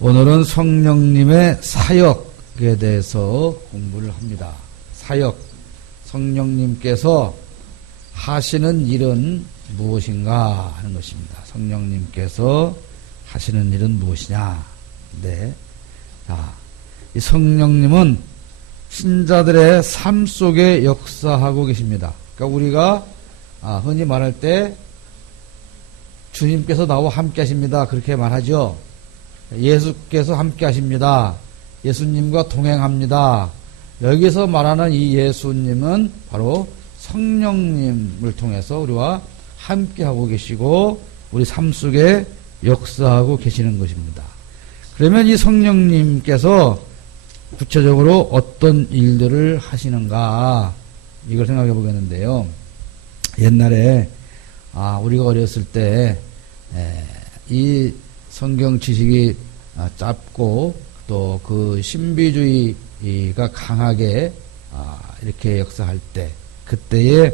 오늘은 성령님의 사역에 대해서 공부를 합니다. 사역. 성령님께서 하시는 일은 무엇인가 하는 것입니다. 성령님께서 하시는 일은 무엇이냐. 네. 자, 이 성령님은 신자들의 삶 속에 역사하고 계십니다. 그러니까 우리가 흔히 말할 때 주님께서 나와 함께 하십니다. 그렇게 말하죠. 예수께서 함께 하십니다. 예수님과 동행합니다. 여기서 말하는 이 예수님은 바로 성령님을 통해서 우리와 함께 하고 계시고 우리 삶 속에 역사하고 계시는 것입니다. 그러면 이 성령님께서 구체적으로 어떤 일들을 하시는가 이걸 생각해 보겠는데요. 옛날에 우리가 어렸을 때 이 성경 지식이 짧고 또 그 신비주의가 강하게 이렇게 역사할 때 그때에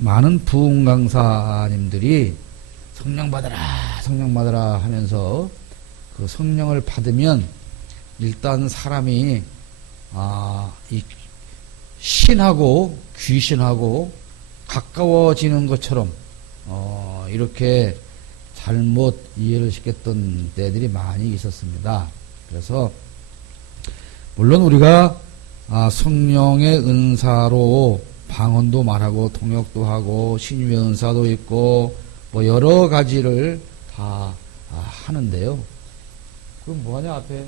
많은 부흥 강사님들이 성령 받으라 하면서 그 성령을 받으면 일단 사람이 이 신하고 귀신하고 가까워지는 것처럼 이렇게 잘못 이해를 시켰던 때들이 많이 있었습니다. 그래서 물론 우리가 성령의 은사로 방언도 말하고 통역도 하고 신유의 은사도 있고 뭐 여러 가지를 다 하는데요. 그럼 뭐하냐 앞에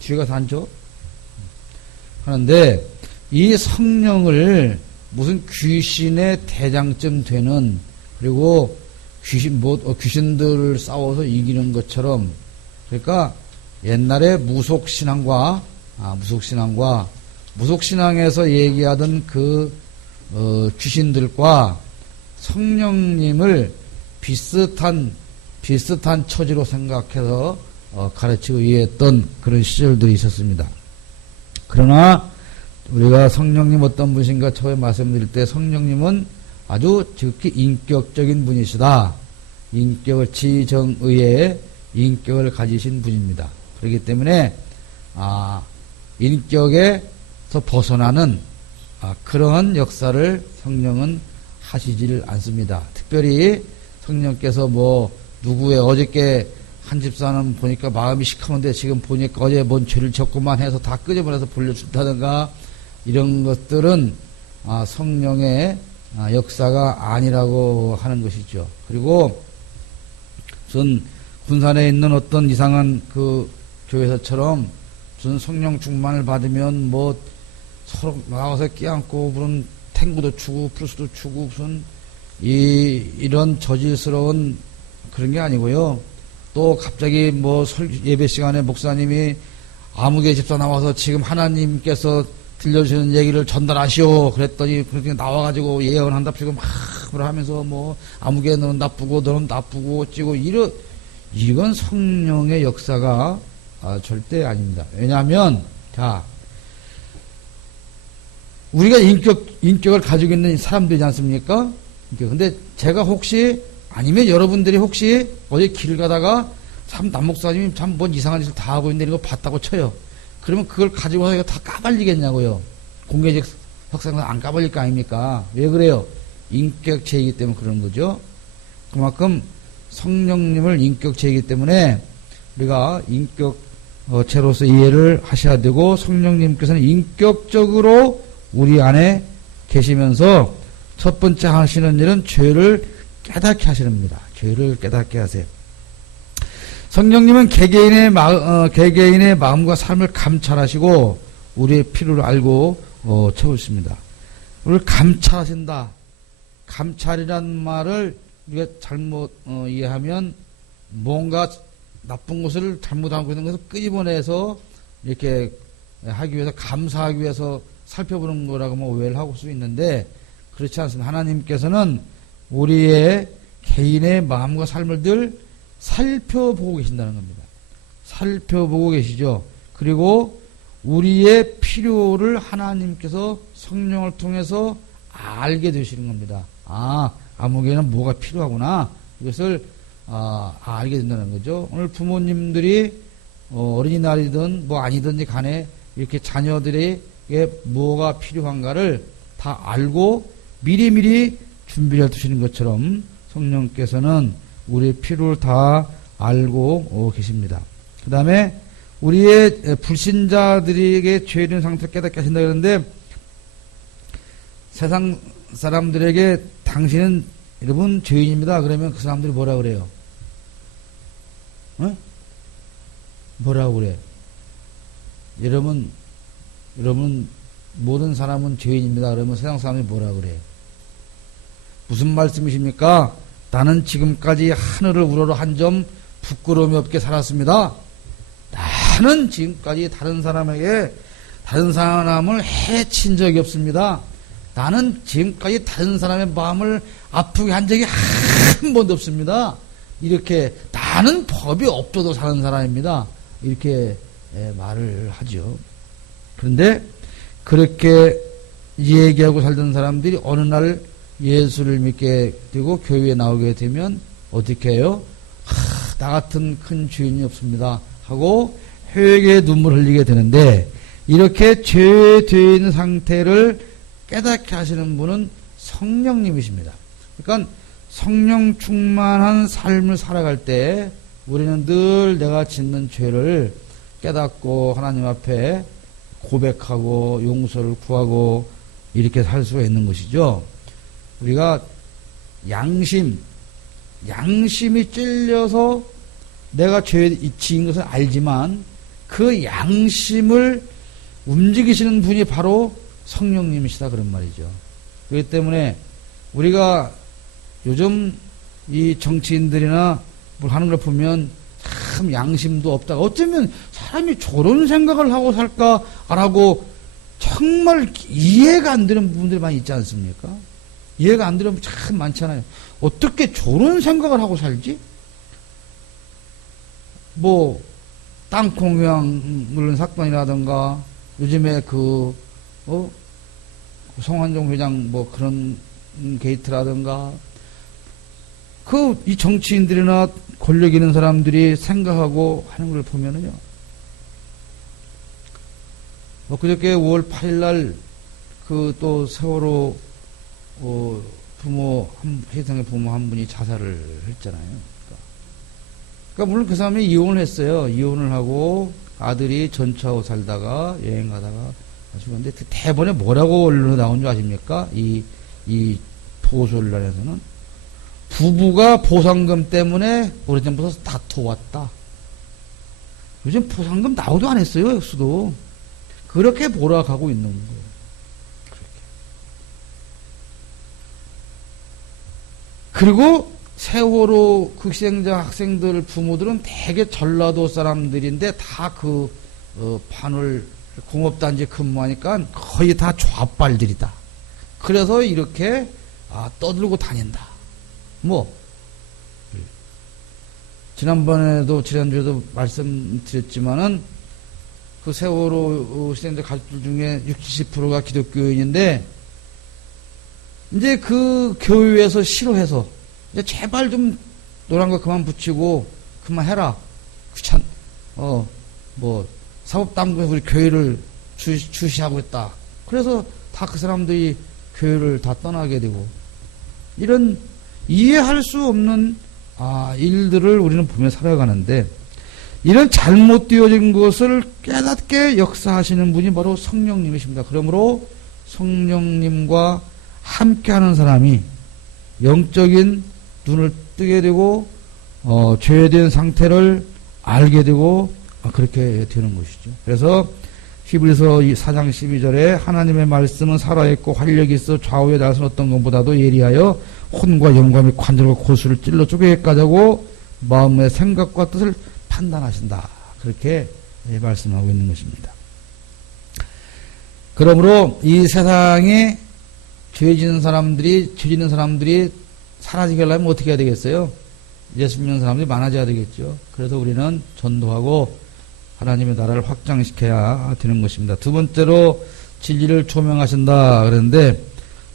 뒤가 단죠? 하는데 이 성령을 무슨 귀신의 대장쯤 되는 그리고 귀신들을 싸워서 이기는 것처럼 그러니까 옛날에 무속신앙에서 얘기하던 그 귀신들과 성령님을 비슷한 처지로 생각해서 가르치고 이해했던 그런 시절들이 있었습니다. 그러나 우리가 성령님 어떤 분이신가 처음에 말씀드릴 때 성령님은 아주 지극히 인격적인 분이시다. 인격을 지정의의 인격을 가지신 분입니다. 그렇기 때문에 인격에서 벗어나는 그러한 역사를 성령은 하시지를 않습니다. 특별히 성령께서 누구의 어저께 한 집사는 보니까 마음이 시커먼데 지금 보니까 어제 뭔 죄를 졌구만 해서 다 끄집어내서 돌려준다든가 이런 것들은 성령의 역사가 아니라고 하는 것이죠. 그리고 무슨 군산에 있는 어떤 이상한 그 교회사처럼 무슨 성령 충만을 받으면 서로 나와서 끼안고 무슨 탱구도 추고 플러스도 추고 무슨 이런 저질스러운 그런 게 아니고요. 또 갑자기 예배 시간에 목사님이 아무개 집사 나와서 지금 하나님께서 들려주시는 얘기를 전달하시오. 그랬더니 그렇게 나와가지고 예언한답시고 막 하면서 아무개 너는 나쁘고 너는 나쁘고 어찌고 이건 성령의 역사가 절대 아닙니다. 왜냐하면 우리가 인격을 가지고 있는 사람들이지 않습니까? 근데 제가 혹시 아니면 여러분들이 혹시 어디 길 가다가 참 남목사님이 참 뭔 이상한 짓을 다 하고 있는데 이런 거 봤다고 쳐요. 그러면 그걸 가지고 와서 이거 다 까발리겠냐고요. 공개적 석상은 안 까발릴 거 아닙니까? 왜 그래요? 인격체이기 때문에 그런 거죠. 그만큼 성령님을 인격체이기 때문에 우리가 인격체로서 이해를 하셔야 되고 성령님께서는 인격적으로 우리 안에 계시면서 첫 번째 하시는 일은 죄를 깨닫게 하시는 겁니다. 죄를 깨닫게 하세요. 성령님은 개개인의 마음과 삶을 감찰하시고 우리의 필요를 알고 채우십니다. 우리를 감찰하신다. 감찰이란 말을 우리가 잘못 이해하면 뭔가 나쁜 것을 잘못하고 있는 것을 끄집어내서 이렇게 하기 위해서 감사하기 위해서 살펴보는 거라고 오해를 하고 수 있는데 그렇지 않습니다. 하나님께서는 우리의 개인의 마음과 삶을 늘 살펴보고 계신다는 겁니다. 살펴보고 계시죠. 그리고 우리의 필요를 하나님께서 성령을 통해서 알게 되시는 겁니다. 아무개는 뭐가 필요하구나. 이것을 알게 된다는 거죠. 오늘 부모님들이 어린이날이든 뭐 아니든지 간에 이렇게 자녀들에게 뭐가 필요한가를 다 알고 미리미리 준비를 해두시는 것처럼 성령께서는 우리의 필요를 다 알고 계십니다. 그 다음에 우리의 불신자들에게 죄인 상태를 깨닫게 하신다 그러는데 세상 사람들에게 당신은 여러분 죄인입니다. 그러면 그 사람들이 뭐라 그래요? 뭐라고 그래? 여러분 모든 사람은 죄인입니다. 그러면 세상 사람이 뭐라 그래? 무슨 말씀이십니까? 나는 지금까지 하늘을 우러러 한 점 부끄러움이 없게 살았습니다. 나는 지금까지 다른 사람을 해친 적이 없습니다. 나는 지금까지 다른 사람의 마음을 아프게 한 적이 한 번도 없습니다. 이렇게 나는 법이 없어도 사는 사람입니다. 이렇게 말을 하죠. 그런데 그렇게 얘기하고 살던 사람들이 어느 날 예수를 믿게 되고 교회에 나오게 되면 어떻게 해요? 나 같은 큰 죄인이 없습니다 하고 회개의 눈물 흘리게 되는데 이렇게 죄되어 있는 상태를 깨닫게 하시는 분은 성령님이십니다. 그러니까 성령 충만한 삶을 살아갈 때 우리는 늘 내가 짓는 죄를 깨닫고 하나님 앞에 고백하고 용서를 구하고 이렇게 살 수가 있는 것이죠. 우리가 양심이 찔려서 내가 죄에 지은 것을 알지만 그 양심을 움직이시는 분이 바로 성령님이시다 그런 말이죠. 그렇기 때문에 우리가 요즘 이 정치인들이나 뭘 하는 걸 보면 참 양심도 없다가 어쩌면 사람이 저런 생각을 하고 살까 안 하고 정말 이해가 안 되는 부분들이 많이 있지 않습니까? 이해가 안 되는 부분 참 많잖아요. 어떻게 저런 생각을 하고 살지? 뭐 땅콩 사건이라든가 요즘에 송환종 회장 뭐 그런 게이트라든가 이 정치인들이나 권력 있는 사람들이 생각하고 하는 걸 보면은요. 그저께 5월 8일 날 또 세월호 해상의 부모 한 분이 자살을 했잖아요. 그러니까 물론 그 사람이 이혼을 했어요. 이혼을 하고 아들이 전처하고 살다가 여행 가다가 죽었는데 대본에 뭐라고 언론에 나온 줄 아십니까? 이 보수언론에서는 부부가 보상금 때문에 오래전부터 다투었다. 요즘 보상금 나오도 안 했어요. 역수도. 그렇게 몰아가고 있는 거예요. 그리고 세월호 그 희생자 학생들 부모들은 대개 전라도 사람들인데 다 반을 공업단지 근무하니까 거의 다 좌빨들이다. 그래서 이렇게 떠들고 다닌다. 지난주에도 말씀드렸지만은 그 세월호 희생자 가족들 중에 60~70%가 기독교인인데 이제 그 교회에서 싫어해서 이제 제발 좀 노란 거 그만 붙이고 그만해라. 사법당국에서 우리 교회를 주시하고 있다. 그래서 다 그 사람들이 교회를 다 떠나게 되고 이런 이해할 수 없는 일들을 우리는 보며 살아가는데 이런 잘못되어진 것을 깨닫게 역사하시는 분이 바로 성령님이십니다. 그러므로 성령님과 함께하는 사람이 영적인 눈을 뜨게 되고 죄된 상태를 알게 되고 그렇게 되는 것이죠. 그래서 히브리서 4장 12절에 하나님의 말씀은 살아있고 활력이 있어 좌우에 나선 어떤 것보다도 예리하여 혼과 영과 및 관절과 고수를 찔러 쪼개기까지 하고 마음의 생각과 뜻을 판단하신다. 그렇게 말씀하고 있는 것입니다. 그러므로 이 세상에 죄 짓는 사람들이 사라지게 하려면 어떻게 해야 되겠어요? 예수 믿는 사람들이 많아져야 되겠죠. 그래서 우리는 전도하고 하나님의 나라를 확장시켜야 되는 것입니다. 두 번째로 진리를 조명하신다. 그런데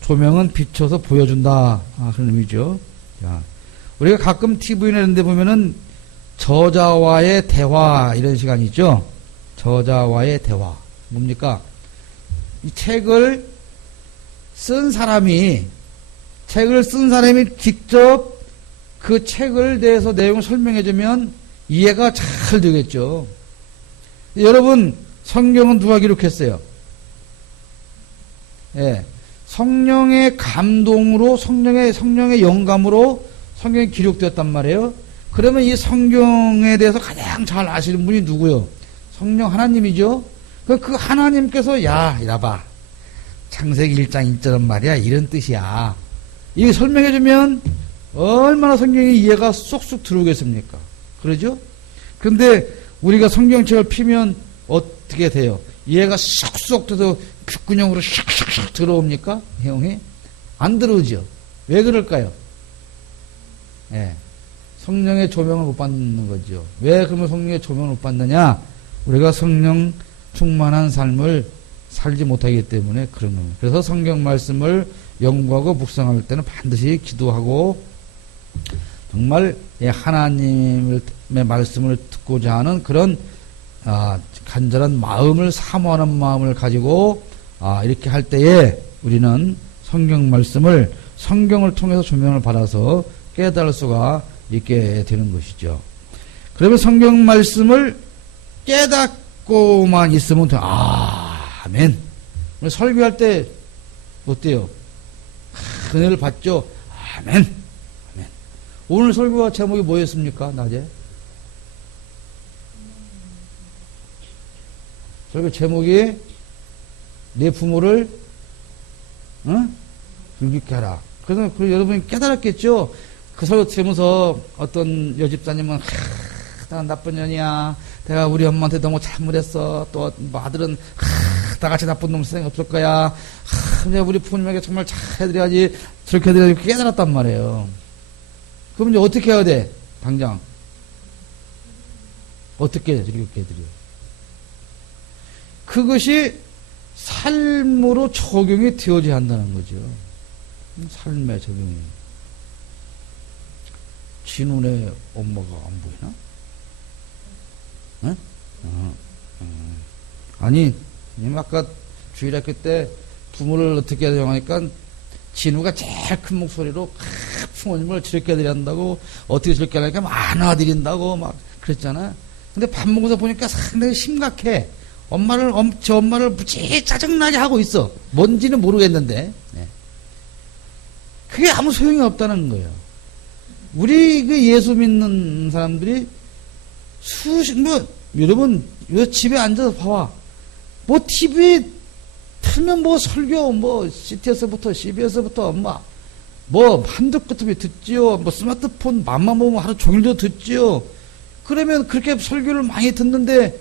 조명은 비춰서 보여준다. 그런 의미죠. 자, 우리가 가끔 TV나 이런 데 보면은 저자와의 대화 이런 시간이 있죠. 저자와의 대화. 뭡니까? 이 책을 쓴 사람이 직접 그 책을 대해서 내용을 설명해주면 이해가 잘 되겠죠. 여러분, 성경은 누가 기록했어요? 예. 성령의 감동으로, 성령의 영감으로 성경이 기록되었단 말이에요. 그러면 이 성경에 대해서 가장 잘 아시는 분이 누구요? 성령 하나님이죠. 그 하나님께서, 야, 이라봐. 창세기 1장 1절은 말이야. 이런 뜻이야. 이게 설명해주면 얼마나 성경이 이해가 쏙쏙 들어오겠습니까? 그러죠? 근데 우리가 성경책을 피면 어떻게 돼요? 이해가 쏙쏙 돼서 귓구녕으로 샥샥샥 들어옵니까? 내용이? 안 들어오죠. 왜 그럴까요? 예. 성령의 조명을 못 받는 거죠. 왜 그러면 성령의 조명을 못 받느냐? 우리가 성령 충만한 삶을 살지 못하기 때문에 그런 겁니다. 그래서 성경 말씀을 연구하고 묵상할 때는 반드시 기도하고 정말 하나님의 말씀을 듣고자 하는 그런 간절한 마음을 사모하는 마음을 가지고 이렇게 할 때에 우리는 성경 말씀을 성경을 통해서 조명을 받아서 깨달을 수가 있게 되는 것이죠. 그러면 성경 말씀을 깨닫고만 있으면 아멘. 설교할 때 어때요? 은혜를 받죠? 아멘. 아멘. 오늘 설교와 제목이 뭐였습니까? 낮에? 설교 제목이 내 부모를 불빛게 하라. 그래서 여러분이 깨달았겠죠? 그 설교 들으면서 어떤 여집사님은 나쁜 년이야. 내가 우리 엄마한테 너무 잘못했어. 또 아들은 나같이 나쁜 놈 세상에 없을 거야. 내가 우리 부모님에게 정말 잘해드려야지. 저렇게 해드려야지. 깨달았단 말이에요. 그럼 이제 어떻게 해야 돼? 당장 어떻게 저렇게 해드려? 그것이 삶으로 적용이 되어져야 한다는 거죠. 삶의 적용이. 진훈의 엄마가 안 보이나? 응? 아니, 아까 주일학교 때 부모를 어떻게 해야 하니까 진우가 제일 큰 목소리로 부모님을 저렇게 해야 한다고, 어떻게 저렇게 하니까 안아드린다고 막 그랬잖아. 근데 밥 먹어서 보니까 상당히 심각해. 저 엄마를 무지 짜증나게 하고 있어. 뭔지는 모르겠는데. 네. 그게 아무 소용이 없다는 거예요. 우리 그 예수 믿는 사람들이 여러분, 요 집에 앉아서 봐봐. TV 틀면 설교, CTS부터, CBS부터, 한두 끝없이 듣지요. 스마트폰 맘만 보면 하루 종일도 듣지요. 그러면 그렇게 설교를 많이 듣는데,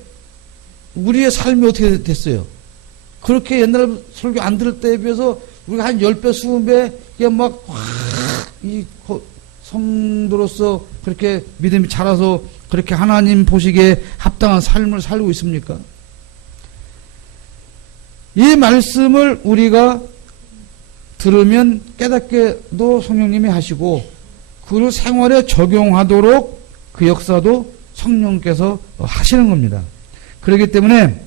우리의 삶이 어떻게 됐어요? 그렇게 옛날 설교 안 들을 때에 비해서 우리가 한 10배, 20배, 이게 성도로서 그렇게 믿음이 자라서 그렇게 하나님 보시기에 합당한 삶을 살고 있습니까? 이 말씀을 우리가 들으면 깨닫게도 성령님이 하시고 그를 생활에 적용하도록 그 역사도 성령께서 하시는 겁니다. 그렇기 때문에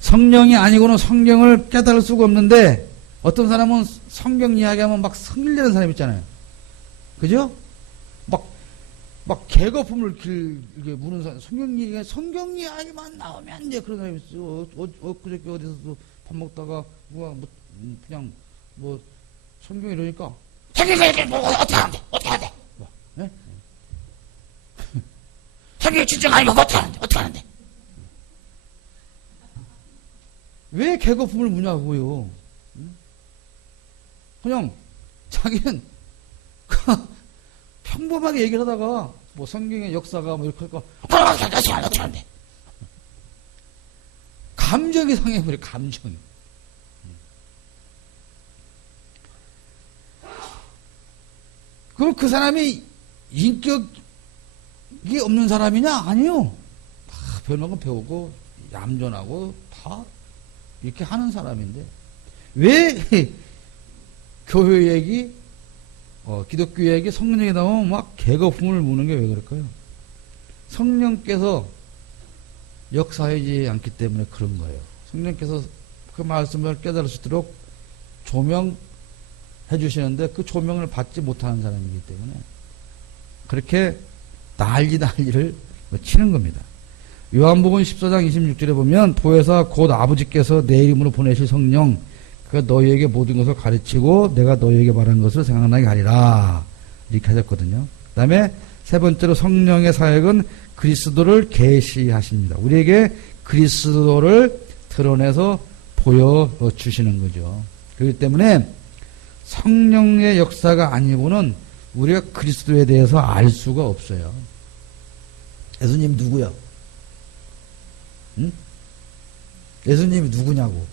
성령이 아니고는 성경을 깨달을 수가 없는데 어떤 사람은 성경 이야기하면 막 성질내는 사람 있잖아요. 그죠? 막 개거품을 길게 무는 사람, 성경 이야기만 나오면 이제 그런 사람이 있어. 그저께 어디서 밥 먹다가, 그냥, 성경 이러니까, 성경 이렇게 어떻게 하는데? 어떻게 하는데? 네? 성경이 진짜가 아니고 어떻게 하는데? 어떻게 하는데? 왜 개거품을 무냐고요? 그냥, 자기는, 평범하게 얘기를 하다가 성경의 역사가 이렇게 하니까 어떻게 하는데? 감정이 상해버려. 감정이. 그럼 그 사람이 인격이 없는 사람이냐? 아니요. 다 배우는 건 배우고 얌전하고 다 이렇게 하는 사람인데 왜 교회 얘기, 기독교에게 성령이 나오면 막 개거품을 무는 게 왜 그럴까요? 성령께서 역사하지 않기 때문에 그런 거예요. 성령께서 그 말씀을 깨달을 수 있도록 조명해 주시는데 그 조명을 받지 못하는 사람이기 때문에 그렇게 난리를 치는 겁니다. 요한복음 14장 26절에 보면 보혜사 곧 아버지께서 내 이름으로 보내실 성령 그 너희에게 모든 것을 가르치고 내가 너희에게 말한 것을 생각나게 하리라 이렇게 하셨거든요. 그 다음에 세 번째로 성령의 사역은 그리스도를 계시하십니다. 우리에게 그리스도를 드러내서 보여주시는 거죠. 그렇기 때문에 성령의 역사가 아니고는 우리가 그리스도에 대해서 알 수가 없어요. 예수님 누구야? 응? 예수님이 누구냐고.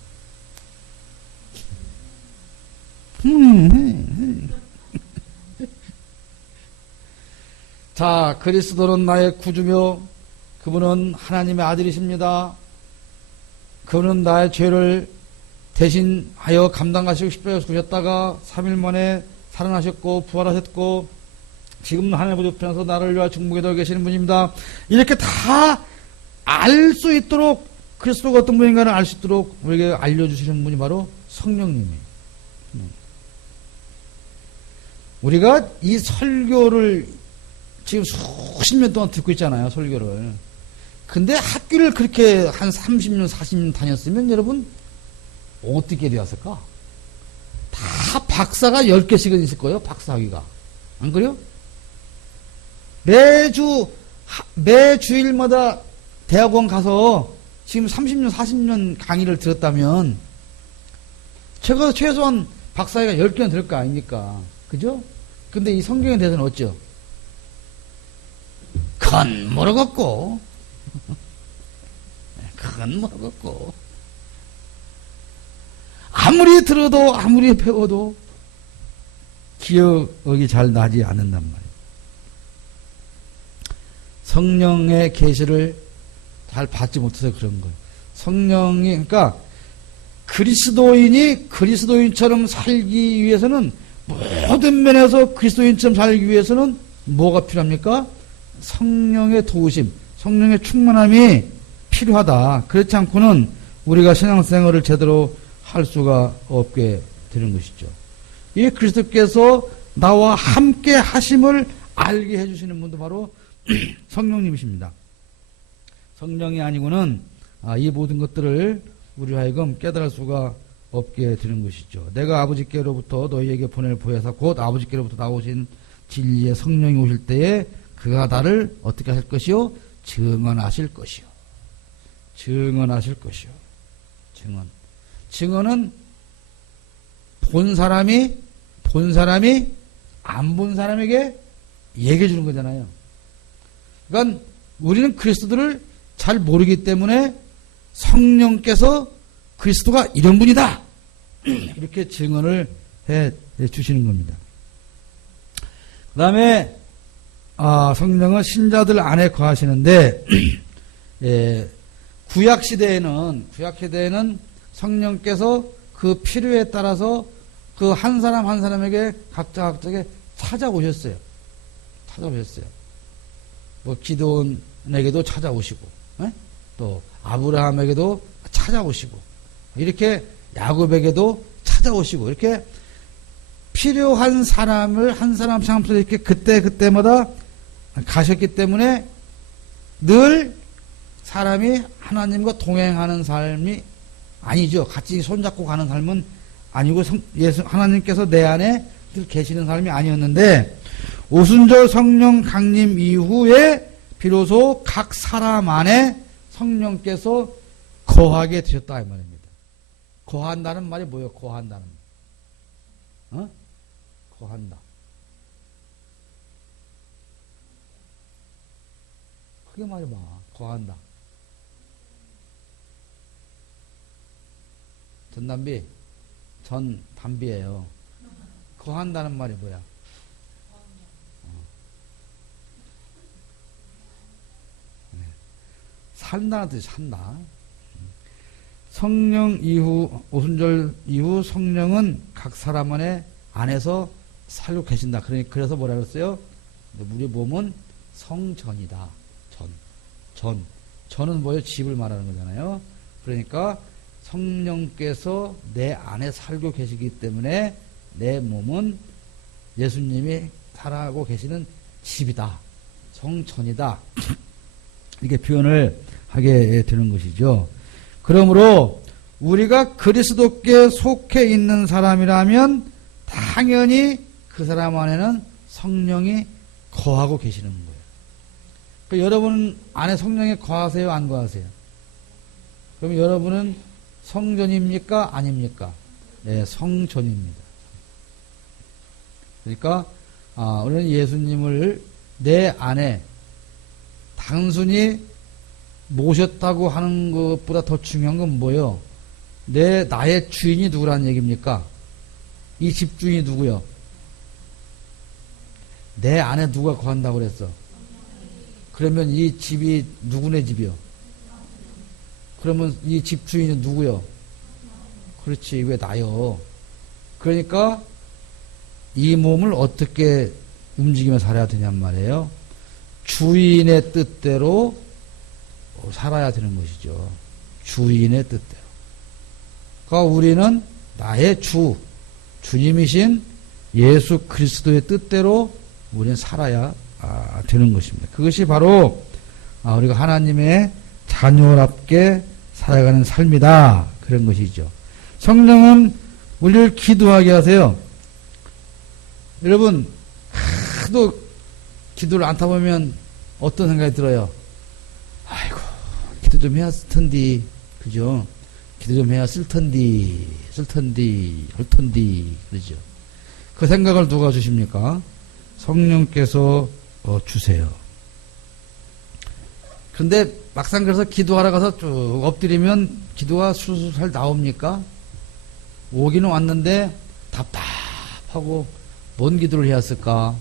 자, 그리스도는 나의 구주며 그분은 하나님의 아들이십니다. 그분은 나의 죄를 대신하여 감당하시고 십자가에 죽으셨다가 3일 만에 살아나셨고 부활하셨고 지금 하나님 아버지 옆에서 나를 위하여 중보에 더 계시는 분입니다. 이렇게 다 알 수 있도록 그리스도가 어떤 분인가를 알 수 있도록 우리에게 알려주시는 분이 바로 성령님이에요. 우리가 이 설교를 지금 수십 년 동안 듣고 있잖아요. 설교를. 근데 학교를 그렇게 한 30년 40년 다녔으면 여러분 어떻게 되었을까? 다 박사가 10개씩은 있을 거예요. 박사학위가. 안 그래요? 매주일마다 대학원 가서 지금 30년 40년 강의를 들었다면 최소한 박사학위가 10개는 될 거 아닙니까? 그죠? 근데 이 성경에 대해서는 어쩌? 그건 모르겠고 그건 모르겠고 아무리 들어도 아무리 배워도 기억이 잘 나지 않는단 말이에요. 성령의 계시를 잘 받지 못해서 그런 거예요. 성령이 그러니까 그리스도인이 그리스도인처럼 살기 위해서는 모든 면에서 그리스도인처럼 살기 위해서는 뭐가 필요합니까? 성령의 도우심, 성령의 충만함이 필요하다. 그렇지 않고는 우리가 신앙생활을 제대로 할 수가 없게 되는 것이죠. 이 그리스도께서 나와 함께 하심을 알게 해주시는 분도 바로 성령님이십니다. 성령이 아니고는 이 모든 것들을 우리 하여금 깨달을 수가 없게 되는 것이죠. 내가 아버지께로부터 너희에게 보낼 보혜사 곧 아버지께로부터 나오신 진리의 성령이 오실 때에 그가 나를 어떻게 할 것이요? 증언하실 것이요. 증언하실 것이요. 증언은 본 사람이 안 본 사람에게 얘기해 주는 거잖아요. 그러니까 우리는 그리스도를 잘 모르기 때문에 성령께서 그리스도가 이런 분이다 이렇게 증언을 해 주시는 겁니다. 그 다음에 성령은 신자들 안에 거하시는데 구약 시대에는 성령께서 그 필요에 따라서 그 한 사람 한 사람에게 각자에게 찾아오셨어요. 뭐 기드온에게도 찾아오시고, 또 아브라함에게도 찾아오시고, 이렇게 야곱에게도 찾아오시고, 이렇게 필요한 사람을 한 사람씩 한 사람씩 이렇게 그때마다 가셨기 때문에 늘 사람이 하나님과 동행하는 삶이 아니죠. 같이 손잡고 가는 삶은 아니고 하나님께서 내 안에 늘 계시는 삶이 아니었는데 오순절 성령 강림 이후에 비로소 각 사람 안에 성령께서 거하게 되셨다 이 말입니다. 거한다는 말이 뭐예요? 거한다는 말. 거한다. 크게 말해봐. 거한다. 전담비예요. 거한다는 말이 뭐야? 산다는 뜻이 산다. 성령 이후 오순절 이후 성령은 각 사람 안에서 살고 계신다. 그래서 뭐라 그랬어요? 우리 몸은 성전이다. 전은 뭐예요? 집을 말하는 거잖아요. 그러니까 성령께서 내 안에 살고 계시기 때문에 내 몸은 예수님이 살아가고 계시는 집이다. 성전이다. 이렇게 표현을 하게 되는 것이죠. 그러므로 우리가 그리스도께 속해 있는 사람이라면 당연히 그 사람 안에는 성령이 거하고 계시는 거예요. 그러니까 여러분 안에 성령이 거하세요? 안 거하세요? 그럼 여러분은 성전입니까? 아닙니까? 네, 성전입니다. 그러니까 우리는 예수님을 내 안에 단순히 모셨다고 하는 것보다 더 중요한 건 뭐예요? 나의 주인이 누구라는 얘기입니까? 이 집주인이 누구요? 내 안에 누가 거한다고 그랬어? 그러면 이 집이 누구네 집이요? 그러면 이 집주인은 누구요? 그렇지, 왜 나요? 그러니까 이 몸을 어떻게 움직이며 살아야 되냔 말이에요. 주인의 뜻대로 살아야 되는 것이죠. 주인의 뜻대로. 그러니까 우리는 나의 주님이신 예수 그리스도의 뜻대로 우리는 살아야 되는 것입니다. 그것이 바로 우리가 하나님의 자녀답게 살아가는 삶이다. 그런 것이죠. 성령은 우리를 기도하게 하세요. 여러분 하도 기도를 안 타보면 어떤 생각이 들어요? 아이고 기도 좀 해야 쓸 텐디, 그죠? 기도 좀 해야 쓸 텐디 그러죠. 그 생각을 누가 주십니까? 성령께서 주세요. 그런데 막상 그래서 기도하러 가서 쭉 엎드리면 기도가 술술 잘 나옵니까? 오기는 왔는데 답답하고 뭔 기도를 해야 했을까?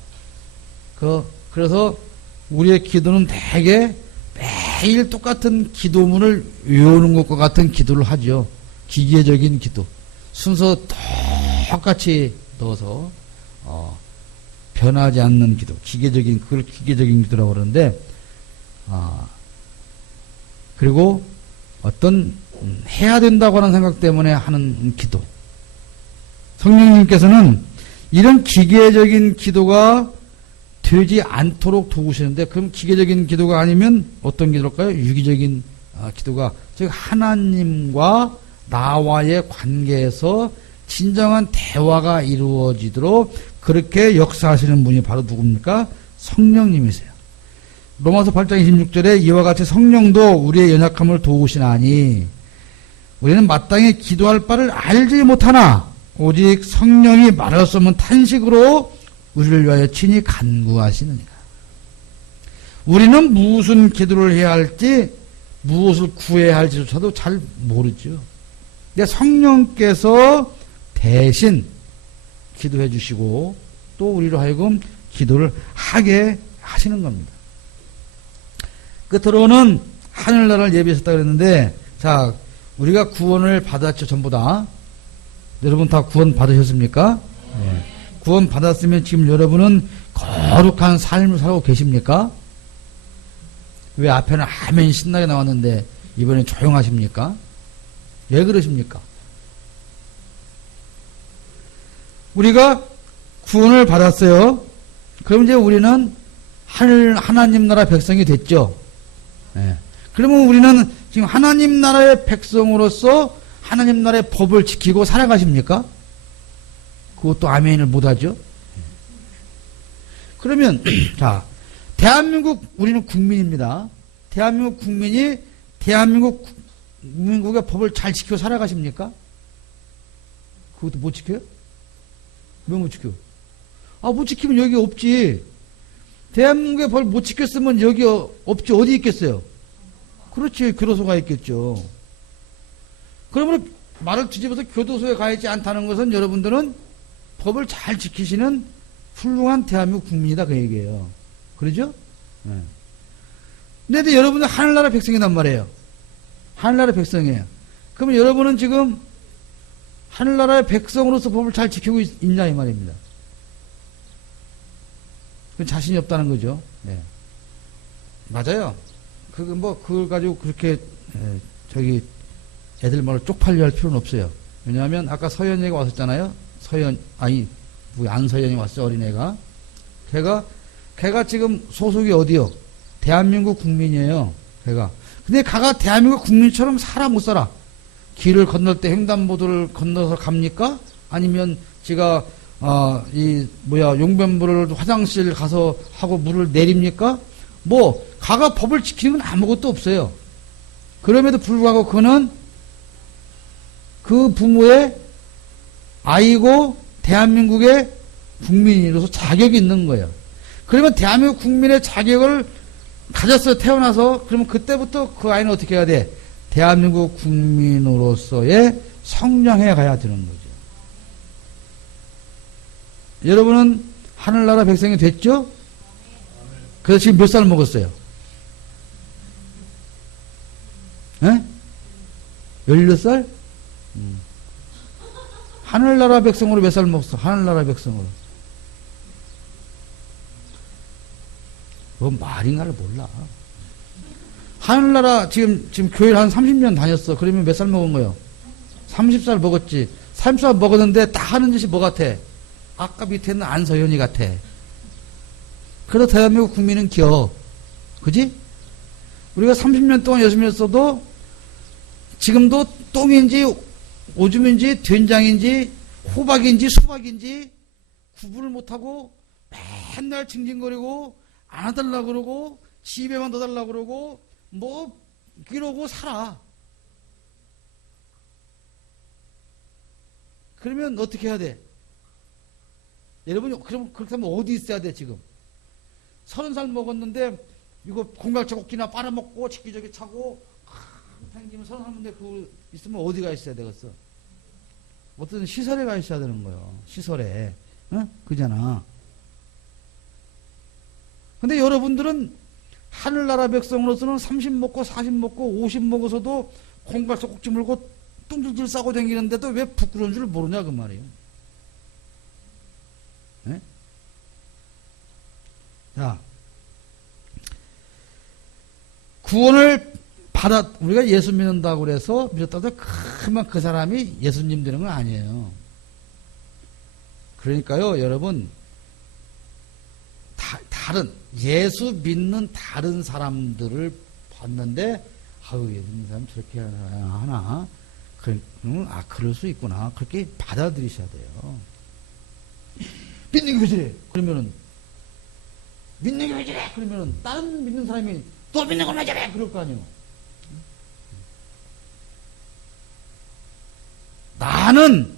그래서 우리의 기도는 대개 매일 똑같은 기도문을 외우는 것과 같은 기도를 하죠. 기계적인 기도. 순서 똑같이 넣어서 변하지 않는 기도. 그걸 기계적인 기도라고 그러는데 그리고 어떤 해야 된다고 하는 생각 때문에 하는 기도. 성령님께서는 이런 기계적인 기도가 되지 않도록 도우시는데, 그럼 기계적인 기도가 아니면 어떤 기도일까요? 유기적인 기도가, 즉 하나님과 나와의 관계에서 진정한 대화가 이루어지도록 그렇게 역사하시는 분이 바로 누굽니까? 성령님이세요. 로마서 8장 26절에 이와 같이 성령도 우리의 연약함을 도우시나니 우리는 마땅히 기도할 바를 알지 못하나 오직 성령이 말할 수 없는 탄식으로 우리를 위하여 친히 간구하시느니라. 우리는 무슨 기도를 해야 할지, 무엇을 구해야 할지조차도 잘 모르죠. 근데 성령께서 대신 기도해 주시고 또 우리로 하여금 기도를 하게 하시는 겁니다. 끝으로는 하늘나라를 예비하셨다고 그랬는데, 자, 우리가 구원을 받았죠, 전부 다. 여러분 다 구원 받으셨습니까? 네. 구원 받았으면 지금 여러분은 거룩한 삶을 살고 계십니까? 왜 앞에는 아멘 신나게 나왔는데 이번엔 조용하십니까? 왜 그러십니까? 우리가 구원을 받았어요. 그럼 이제 우리는 하나님 나라 백성이 됐죠. 네. 그러면 우리는 지금 하나님 나라의 백성으로서 하나님 나라의 법을 지키고 살아가십니까? 그것도 아멘을 못하죠. 그러면 자, 우리는 국민입니다. 대한민국 국민이 대한민국의 법을 잘 지키고 살아가십니까? 그것도 못 지켜요? 왜 못 지켜? 못 지키면 여기 없지. 대한민국의 법을 못 지켰으면 여기 없지. 어디 있겠어요? 그렇지, 교도소가 있겠죠. 그러면 말을 뒤집어서 교도소에 가 있지 않다는 것은 여러분들은 법을 잘 지키시는 훌륭한 대한민국 국민이다, 그 얘기예요. 그러죠? 네. 근데 여러분은 하늘나라 백성이란 말이에요. 하늘나라 백성이에요. 그러면 여러분은 지금 하늘나라의 백성으로서 법을 잘 지키고 있냐 이 말입니다. 그 자신이 없다는 거죠. 네. 맞아요. 그걸 가지고 그렇게, 애들 말로 쪽팔려 할 필요는 없어요. 왜냐하면 아까 서연이가 왔었잖아요. 안서연이 왔어, 어린애가. 걔가 지금 소속이 어디요? 대한민국 국민이에요. 근데 걔가 대한민국 국민처럼 살아 못 살아? 길을 건널 때 횡단보도를 건너서 갑니까? 아니면 지가 용변물을 화장실 가서 하고 물을 내립니까? 가가 법을 지키는 건 아무것도 없어요. 그럼에도 불구하고 그는 그 부모의 아이고 대한민국의 국민으로서 자격이 있는 거예요. 그러면 대한민국 국민의 자격을 가졌어요. 태어나서. 그러면 그때부터 그 아이는 어떻게 해야 돼? 대한민국 국민으로서의 성장해 가야 되는 거죠. 여러분은 하늘나라 백성이 됐죠? 그래서 지금 몇 살 먹었어요? 16살? 하늘나라 백성으로 몇 살 먹었어? 하늘나라 백성으로. 뭐 말인가를 몰라. 하늘나라 지금 교회를 한 30년 다녔어. 그러면 몇 살 먹은 거예요? 30살 먹었지. 30살 먹었는데 다 하는 짓이 뭐 같아? 아까 밑에 있는 안서연이 같아. 그래서 대한민국 국민은 그지? 우리가 30년 동안 열심히 했어도 지금도 똥인지 오줌인지 된장인지 호박인지 수박인지 구분을 못하고 맨날 징징거리고 안 해달라고 그러고 집에만 넣어달라고 그러고 이러고 살아. 그러면 어떻게 해야 돼? 여러분, 그럼 그렇게 하면 어디 있어야 돼, 지금? 30살 먹었는데, 이거 공갈채곡기나 빨아먹고, 지기저기 차고, 팽기면 30살 먹는데, 그거 있으면 어디가 있어야 되겠어? 어떤 시설에 가 있어야 되는 거예요. 시설에. 그잖아. 근데 여러분들은 하늘나라 백성으로서는 30 먹고, 40 먹고, 50 먹어서도 공갈채곡지 물고, 뚱뚱질 싸고 다니는데도 왜 부끄러운 줄 모르냐, 그 말이에요. 네? 자, 구원을 우리가 예수 믿는다고 그래서 믿었다고 해서 그만 그 사람이 예수님 되는 건 아니에요. 그러니까요, 여러분, 예수 믿는 다른 사람들을 봤는데, 예수 믿는 사람 저렇게 하나? 그럴 수 있구나. 그렇게 받아들이셔야 돼요. 믿는 게 왜 저래? 그러면은, 믿는 게 왜 저래? 그러면은, 다른 믿는 사람이 또 믿는 걸 왜 저래? 그럴 거 아니에요. 나는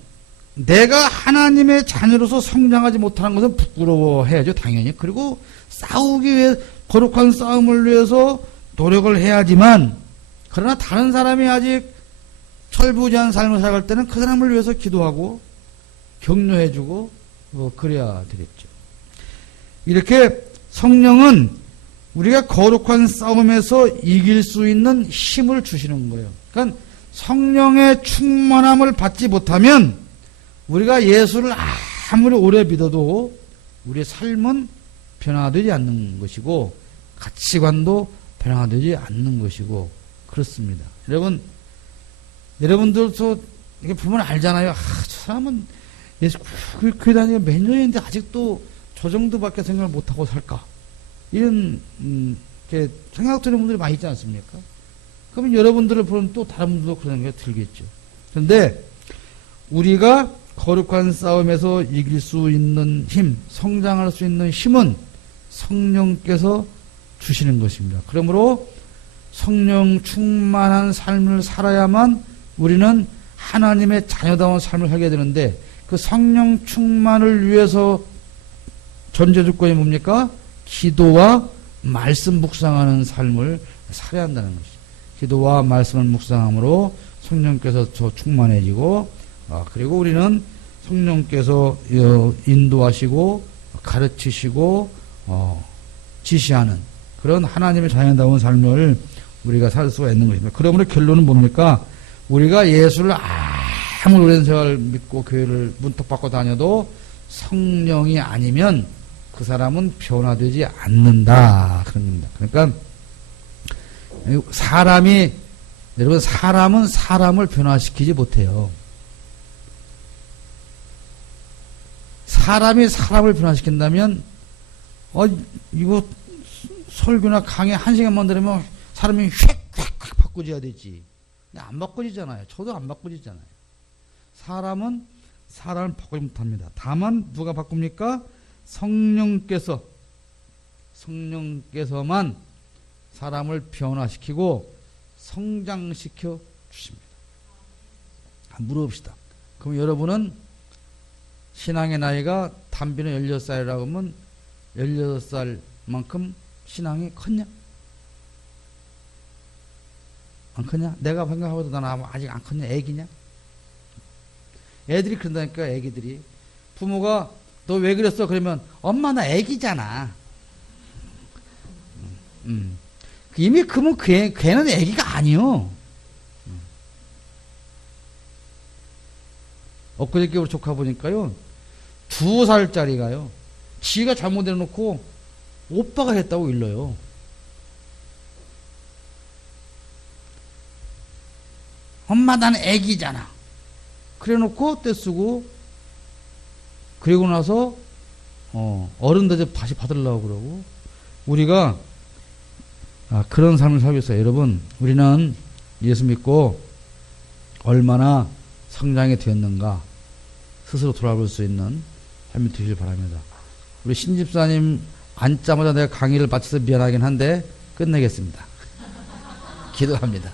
내가 하나님의 자녀로서 성장하지 못하는 것은 부끄러워해야죠, 당연히. 그리고 싸우기 위해, 거룩한 싸움을 위해서 노력을 해야지만, 그러나 다른 사람이 아직 철부지한 삶을 살아갈 때는 그 사람을 위해서 기도하고, 격려해주고, 그래야 되겠죠. 이렇게 성령은 우리가 거룩한 싸움에서 이길 수 있는 힘을 주시는 거예요. 그러니까 성령의 충만함을 받지 못하면 우리가 예수를 아무리 오래 믿어도 우리의 삶은 변화되지 않는 것이고 가치관도 변화되지 않는 것이고 그렇습니다. 여러분들도 이렇게 보면 알잖아요. 저 사람은 예수 교회 다니고 몇 년인데 아직도 저 정도밖에 생각을 못하고 살까? 이런 생각 드는 분들이 많이 있지 않습니까? 그러면 여러분들을 보면 또 다른 분들도 그런 생각이 들겠죠. 그런데 우리가 거룩한 싸움에서 이길 수 있는 힘, 성장할 수 있는 힘은 성령께서 주시는 것입니다. 그러므로 성령 충만한 삶을 살아야만 우리는 하나님의 자녀다운 삶을 살게 되는데 그 성령 충만을 위해서 전제 조건이 뭡니까? 기도와 말씀 묵상하는 삶을 살아야 한다는 것이죠. 기도와 말씀을 묵상함으로 성령께서 더 충만해지고 그리고 우리는 성령께서 인도하시고 가르치시고 지시하는 그런 하나님의 자녀다운 삶을 우리가 살 수가 있는 것입니다. 그러므로 결론은 뭡니까? 우리가 예수를 아무리 오랜 세월 믿고 교회를 문턱 받고 다녀도 성령이 아니면 그 사람은 변화되지 않는다. 그런 겁니다. 그러니까 여러분 사람은 사람을 변화시키지 못해요. 사람이 사람을 변화시킨다면 이거 설교나 강의 1시간만 들으면 사람이 휙휙 바꿔줘야 되지. 근데 안 바꿔지잖아요. 저도 안 바꿔지잖아요. 사람은 사람을 바꾸지 못합니다. 다만 누가 바꿉니까? 성령께서만 사람을 변화시키고 성장시켜 주십니다. 물어봅시다. 그럼 여러분은 신앙의 나이가 담비는 16살이라고 하면 16살만큼 신앙이 컸냐? 안 컸냐? 내가 생각하고도 나는 아직 안 컸냐? 애기냐? 애들이 그런다니까. 애기들이 부모가 너 왜 그랬어? 그러면 엄마 나 애기잖아. 이미 그러면 걔는 애기가 아니요. 엊그저께 우리 조카 보니까요 2살짜리가요 지가 잘못해놓고 오빠가 했다고 일러요. 엄마 나는 애기잖아. 그래놓고 떼쓰고 그리고 나서 어른들 다시 받으려고 그러고. 우리가 그런 삶을 살고 있어요. 여러분 우리는 예수 믿고 얼마나 성장이 되었는가 스스로 돌아볼 수 있는 삶이 되시길 바랍니다. 우리 신집사님 앉자마자 내가 강의를 마쳐서 미안하긴 한데 끝내겠습니다. 기도합니다.